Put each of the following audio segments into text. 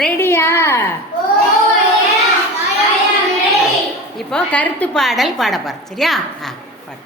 ரெடியா இப்போ கருத்து பாடல் பாட போறோம். சரியா? ஆ பாடு.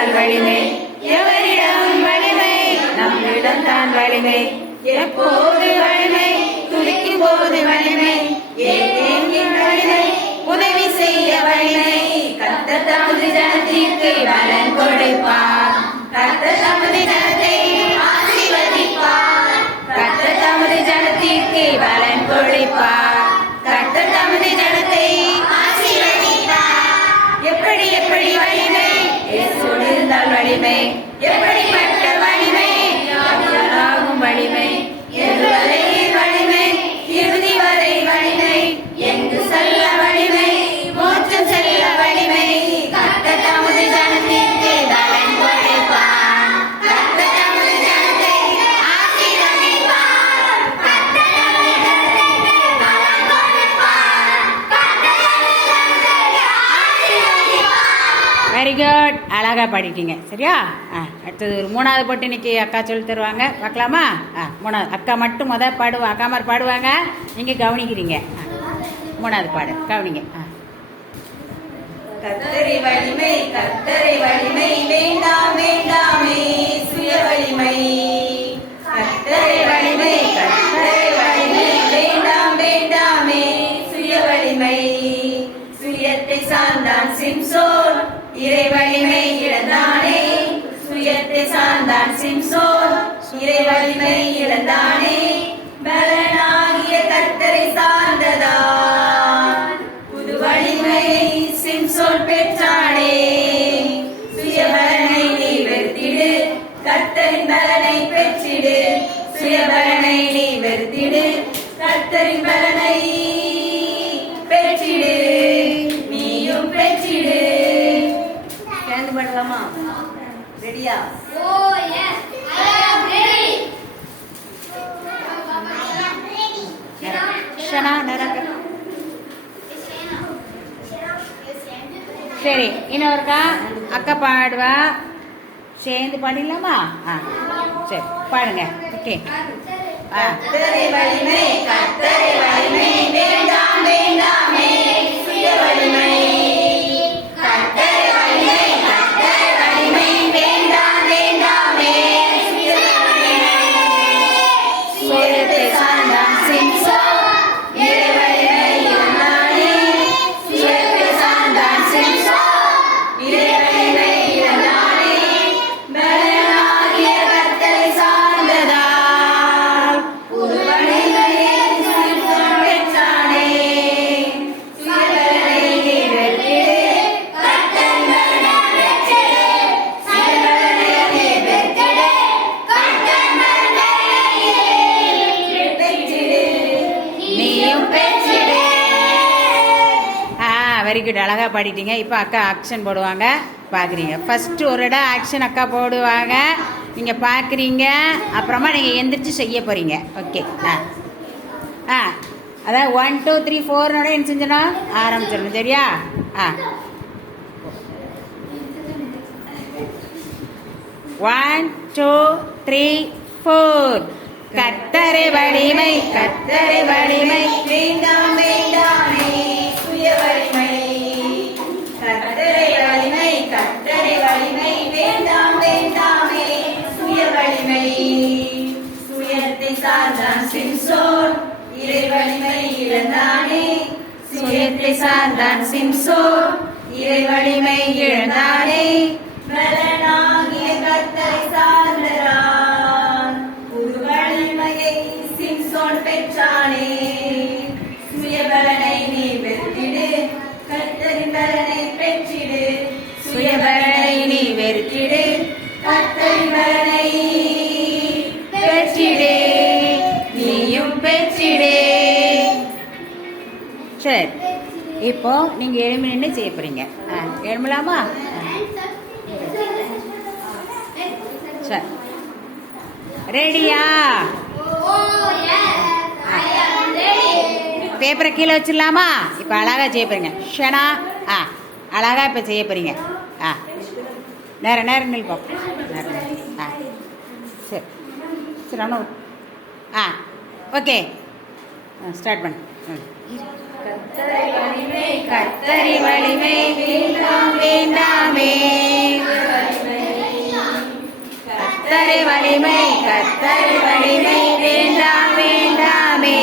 தான் வலிமை. எவரிடம் வலிமை. நம்மிடம் தான் வலிமை. எப்போது வலிமை? துடிக்கும் போது வலிமை வலிமை? உதவி செய்ய வலிமை. கத்த தமது ஜனத்திற்கு பலன் கொடுப்பார். கத்த தமது ஜனத்தை வெரி குட் அழகாக பாடிட்டீங்க சரியா? ஆ அடுத்தது ஒரு மூணாவது போட்டு இன்னைக்கு அக்கா சொல்லி தருவாங்க. பார்க்கலாமா? ஆ மூணாவது. அக்கா மட்டும் முத பாடுவா அக்கா மாதிரி பாடுவாங்க. நீங்கள் கவனிக்கிறீங்க. ஆ, மூணாவது பாடு. கவனிங்க. ஆ. கத்தரை வலிமை கத்தரை வலிமை வேண்டாம் வேண்டாமே சுய வலிமை. கத்தரை வலிமை கத்தரை வலிமை வேண்டாம் வேண்டாமே சுய வலிமை. சுயத்தை சார்ந்தான் சிம்சோ இறைவலிமை இழந்தானே. சுயத்தை சார்ந்தான் சிம்சோன். இறைவலிமை இழந்தானே. பலனாகிய கத்தரை சார்ந்ததா புது வலிமை சிம்சோன் பெற்றானே. சுயபலனை நீ வெறுத்திடு. கத்தரின் பலனை பெற்றிடு. சுயபலனை நீ வெறுத்திடு. கத்தரின் பலனை ரெடியா ஷனா நரக சரி இன்னொருக்கா அக்கா பாடுவா. சேர்ந்து பாடிடலாமா? ஆ சரி பாடுங்க. ஓகே. ஆ. கர்த்தரை வலிமை கர்த்தரை வலிமை வேண்டாம் வேண்டாமே சுய வலிமை வெரி குட் அழகாக பாடிட்டீங்க. இப்போ அக்கா ஆக்ஷன் போடுவாங்க. பார்க்குறீங்க ஃபஸ்ட்டு ஒரு இடம் ஆக்ஷன் அக்கா போடுவாங்க. நீங்கள் பார்க்குறீங்க அப்புறமா நீங்கள் எந்திரிச்சு செய்ய போகிறீங்க ஓகே ஆ. ஆ. அதான் ஒன் டூ த்ரீ ஃபோர்னோட என்ன செஞ்சிடணும் ஆரம்பிச்சிடணும். சரியா? ஆ. ஒன் டூ த்ரீ ஃபோர் கத்தரை வலிமை கத்தரை வலிமை. வேண்டாம் வேண்டாமே சுய வலிமை. கர்த்தரை வலிமை வேண்டாம் வேண்டாமே. சுய வலிமை சுயத்தை சார்ந்தான் சிம்சோன் இறை வலிமை இழந்தானே. சுயத்தை சார்ந்தான் சிம்சோன் இறை வலிமை இழந்தானே. பலனாகிய கர்த்தரை பெற்றிடே சரி இப்போ நீங்க எழுமி நின்று செய்ய போறீங்க. எழுமலாமா சரி. ரெடியா பேப்பரை கீழே வச்சிடலாமா? இப்போ அழகாக செய்ய போகிறீங்க ஷனா? ஆ அழகாக இப்போ செய்ய போகிறீங்க ஆ. நேரம் நேரம் நில் பார்ப்போம் ஆ. சரி. சரி ஆ. ஓகே. ஸ்டார்ட் பண்ணு. கத்தரி வலிமை கத்தரி வலிமை வேண்டாம் வேண்டாமே. கத்தரி வலிமை கத்தரி வலிமை வேண்டாம் வேண்டாமே.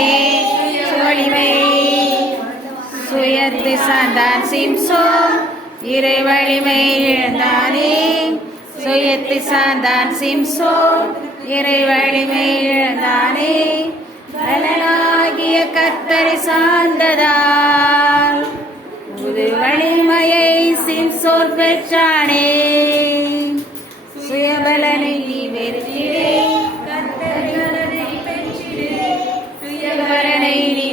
வலிமை சுயத்தை சார்ந்தான் சிம்சோ இறை வலிமை இழந்தானே. சுயத்தை சார்ந்தான் சிம்சோ இறை வலிமை இழந்தானே. நலனாகிய கத்தரை சார்ந்ததால் புது வலிமையை சிம்சோர் பெற்றானே. சுயபலனை நீ வெறுத்திடே கத்தரை பெற்றிடே. சுயபலனை நீ